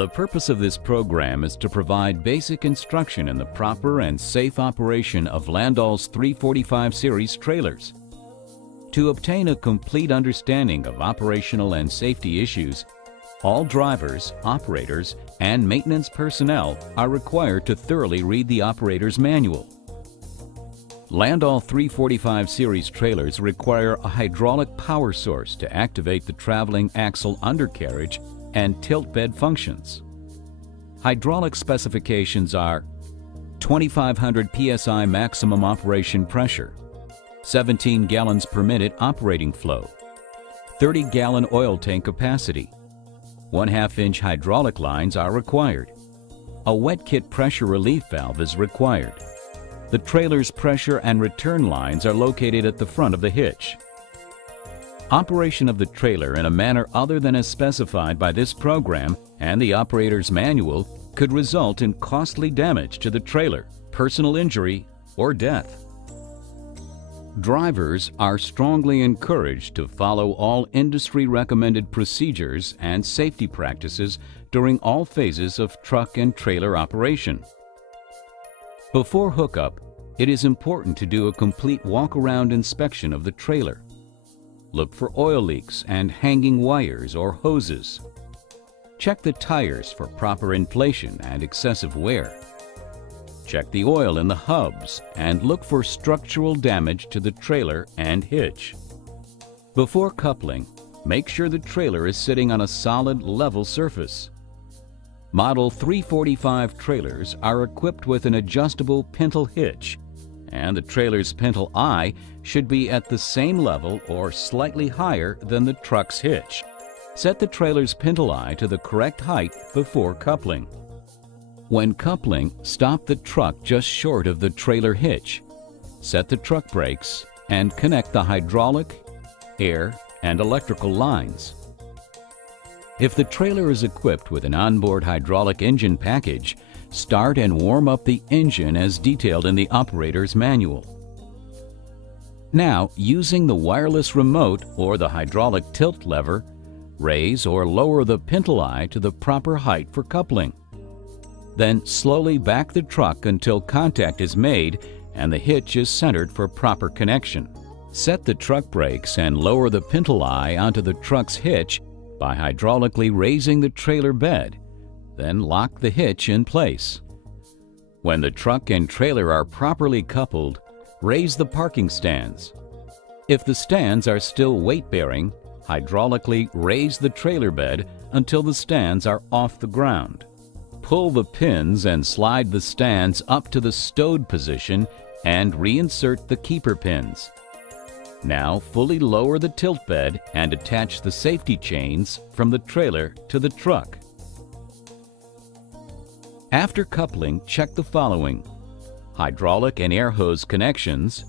The purpose of this program is to provide basic instruction in the proper and safe operation of Landoll's 345 series trailers. To obtain a complete understanding of operational and safety issues, all drivers, operators, and maintenance personnel are required to thoroughly read the operator's manual. Landoll 345 series trailers require a hydraulic power source to activate the traveling axle undercarriage and tilt bed functions. Hydraulic specifications are 2,500 psi maximum operation pressure, 17 gallons per minute operating flow, 30-gallon oil tank capacity. 1/2-inch hydraulic lines are required. A wet kit pressure relief valve is required. The trailer's pressure and return lines are located at the front of the hitch. Operation of the trailer in a manner other than as specified by this program and the operator's manual could result in costly damage to the trailer, personal injury, or death. Drivers are strongly encouraged to follow all industry-recommended procedures and safety practices during all phases of truck and trailer operation. Before hookup, it is important to do a complete walk-around inspection of the trailer. Look for oil leaks and hanging wires or hoses. Check the tires for proper inflation and excessive wear. Check the oil in the hubs and look for structural damage to the trailer and hitch. Before coupling, make sure the trailer is sitting on a solid, level surface. Model 345 trailers are equipped with an adjustable pintle hitch, and the trailer's pintle eye should be at the same level or slightly higher than the truck's hitch. Set the trailer's pintle eye to the correct height before coupling. When coupling, stop the truck just short of the trailer hitch. Set the truck brakes and connect the hydraulic, air, and electrical lines. If the trailer is equipped with an onboard hydraulic engine package, start and warm up the engine as detailed in the operator's manual. Now, using the wireless remote or the hydraulic tilt lever, raise or lower the pintle eye to the proper height for coupling. Then slowly back the truck until contact is made and the hitch is centered for proper connection. Set the truck brakes and lower the pintle eye onto the truck's hitch by hydraulically raising the trailer bed, then lock the hitch in place. When the truck and trailer are properly coupled, raise the parking stands. If the stands are still weight-bearing, hydraulically raise the trailer bed until the stands are off the ground. Pull the pins and slide the stands up to the stowed position and reinsert the keeper pins. Now fully lower the tilt bed and attach the safety chains from the trailer to the truck. After coupling, check the following: hydraulic and air hose connections,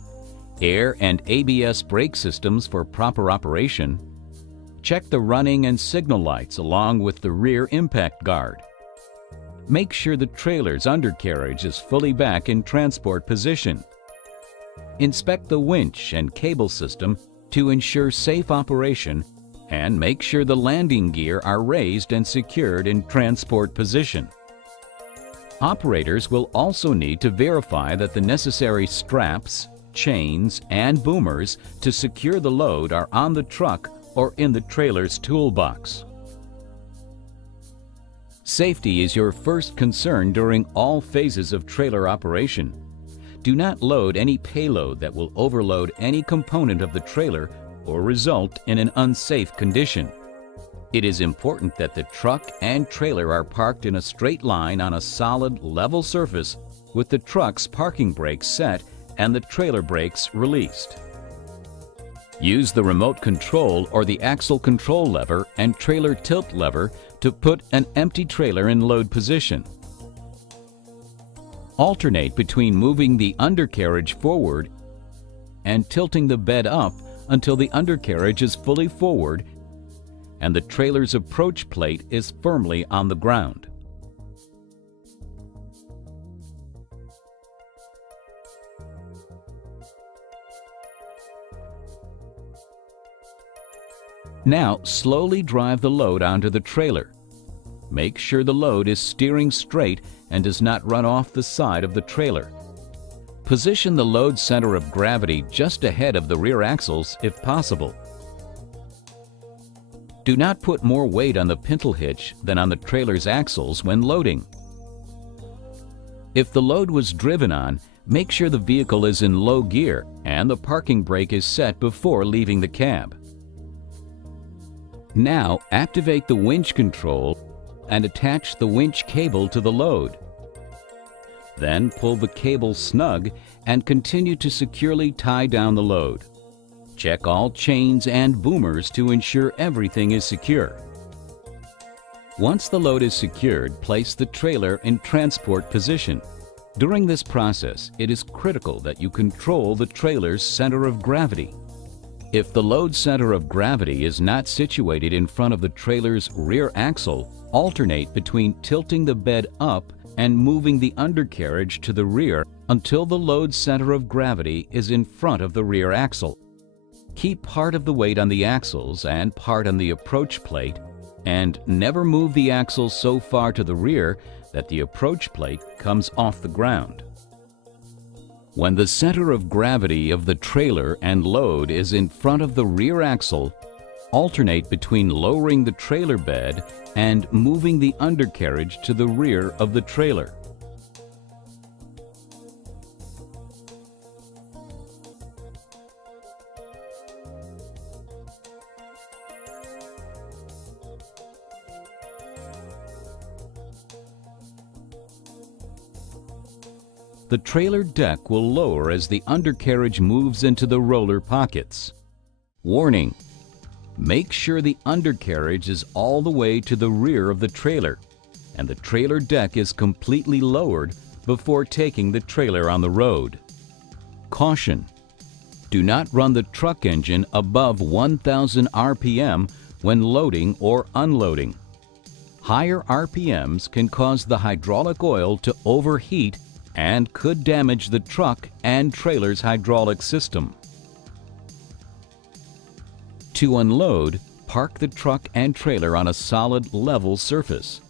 air and ABS brake systems for proper operation. Check the running and signal lights along with the rear impact guard. Make sure the trailer's undercarriage is fully back in transport position. Inspect the winch and cable system to ensure safe operation and make sure the landing gear are raised and secured in transport position. Operators will also need to verify that the necessary straps, chains, and boomers to secure the load are on the truck or in the trailer's toolbox. Safety is your first concern during all phases of trailer operation. Do not load any payload that will overload any component of the trailer or result in an unsafe condition. It is important that the truck and trailer are parked in a straight line on a solid, level surface with the truck's parking brakes set and the trailer brakes released. Use the remote control or the axle control lever and trailer tilt lever to put an empty trailer in load position. Alternate between moving the undercarriage forward and tilting the bed up until the undercarriage is fully forward and the trailer's approach plate is firmly on the ground. Now slowly drive the load onto the trailer. make sure the load is steering straight and does not run off the side of the trailer. Position the load center of gravity just ahead of the rear axles if possible. Do not put more weight on the pintle hitch than on the trailer's axles when loading. If the load was driven on, make sure the vehicle is in low gear and the parking brake is set before leaving the cab. Now activate the winch control and attach the winch cable to the load. Then pull the cable snug and continue to securely tie down the load. Check all chains and boomers to ensure everything is secure. Once the load is secured, place the trailer in transport position. During this process, it is critical that you control the trailer's center of gravity. If the load center of gravity is not situated in front of the trailer's rear axle, alternate between tilting the bed up and moving the undercarriage to the rear until the load center of gravity is in front of the rear axle. Keep part of the weight on the axles and part on the approach plate, and never move the axles so far to the rear that the approach plate comes off the ground. When the center of gravity of the trailer and load is in front of the rear axle, alternate between lowering the trailer bed and moving the undercarriage to the rear of the trailer. The trailer deck will lower as the undercarriage moves into the roller pockets. Warning: make sure the undercarriage is all the way to the rear of the trailer and the trailer deck is completely lowered before taking the trailer on the road. Caution: do not run the truck engine above 1000 RPM when loading or unloading. Higher RPMs can cause the hydraulic oil to overheat and could damage the truck and trailer's hydraulic system. To unload, park the truck and trailer on a solid, level surface.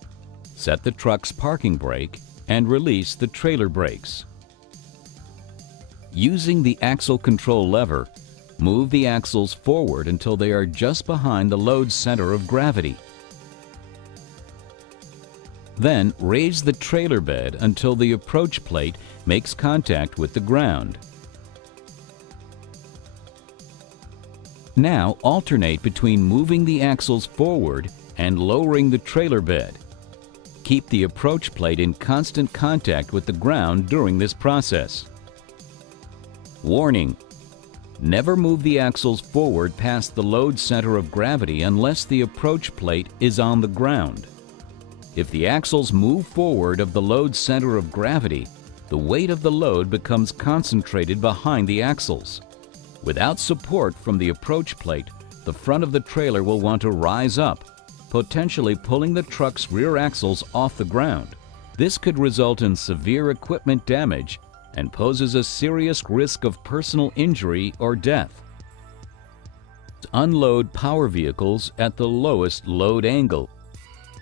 Set the truck's parking brake and release the trailer brakes. Using the axle control lever, move the axles forward until they are just behind the load center of gravity. Then raise the trailer bed until the approach plate makes contact with the ground. Now alternate between moving the axles forward and lowering the trailer bed. Keep the approach plate in constant contact with the ground during this process. Warning: never move the axles forward past the load center of gravity unless the approach plate is on the ground. If the axles move forward of the load center of gravity, the weight of the load becomes concentrated behind the axles. Without support from the approach plate, the front of the trailer will want to rise up, potentially pulling the truck's rear axles off the ground. This could result in severe equipment damage and poses a serious risk of personal injury or death. Unload power vehicles at the lowest load angle.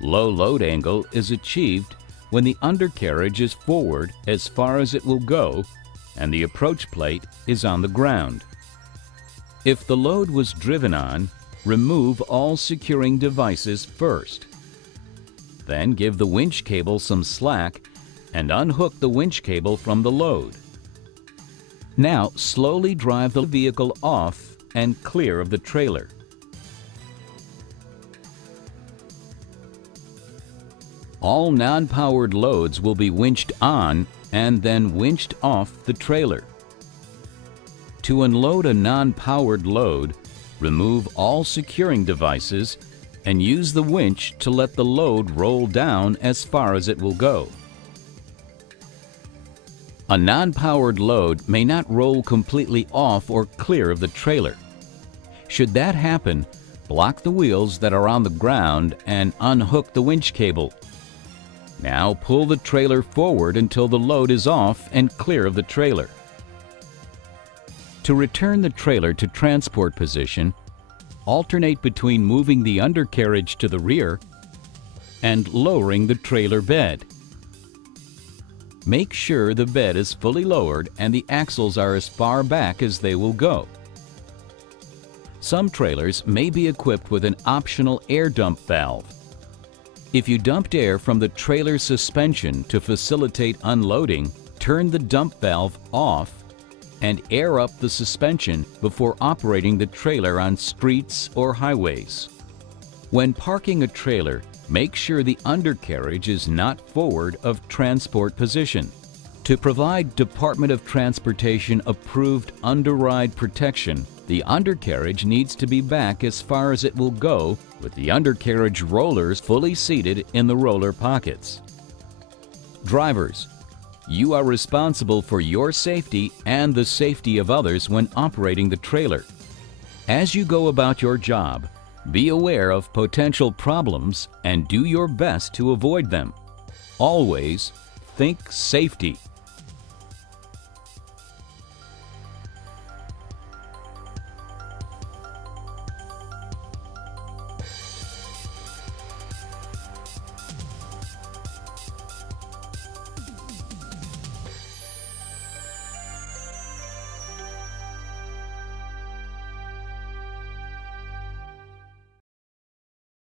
Low load angle is achieved when the undercarriage is forward as far as it will go and the approach plate is on the ground. If the load was driven on, remove all securing devices first. Then give the winch cable some slack and unhook the winch cable from the load. Now slowly drive the vehicle off and clear of the trailer. All non-powered loads will be winched on and then winched off the trailer. To unload a non-powered load, remove all securing devices and use the winch to let the load roll down as far as it will go. A non-powered load may not roll completely off or clear of the trailer. Should that happen, block the wheels that are on the ground and unhook the winch cable. Now pull the trailer forward until the load is off and clear of the trailer. To return the trailer to transport position, alternate between moving the undercarriage to the rear and lowering the trailer bed. Make sure the bed is fully lowered and the axles are as far back as they will go. Some trailers may be equipped with an optional air dump valve. If you dumped air from the trailer suspension to facilitate unloading, turn the dump valve off and air up the suspension before operating the trailer on streets or highways. When parking a trailer, make sure the undercarriage is not forward of transport position. To provide Department of Transportation approved underride protection, the undercarriage needs to be back as far as it will go, with the undercarriage rollers fully seated in the roller pockets. Drivers, you are responsible for your safety and the safety of others when operating the trailer. As you go about your job, be aware of potential problems and do your best to avoid them. Always think safety.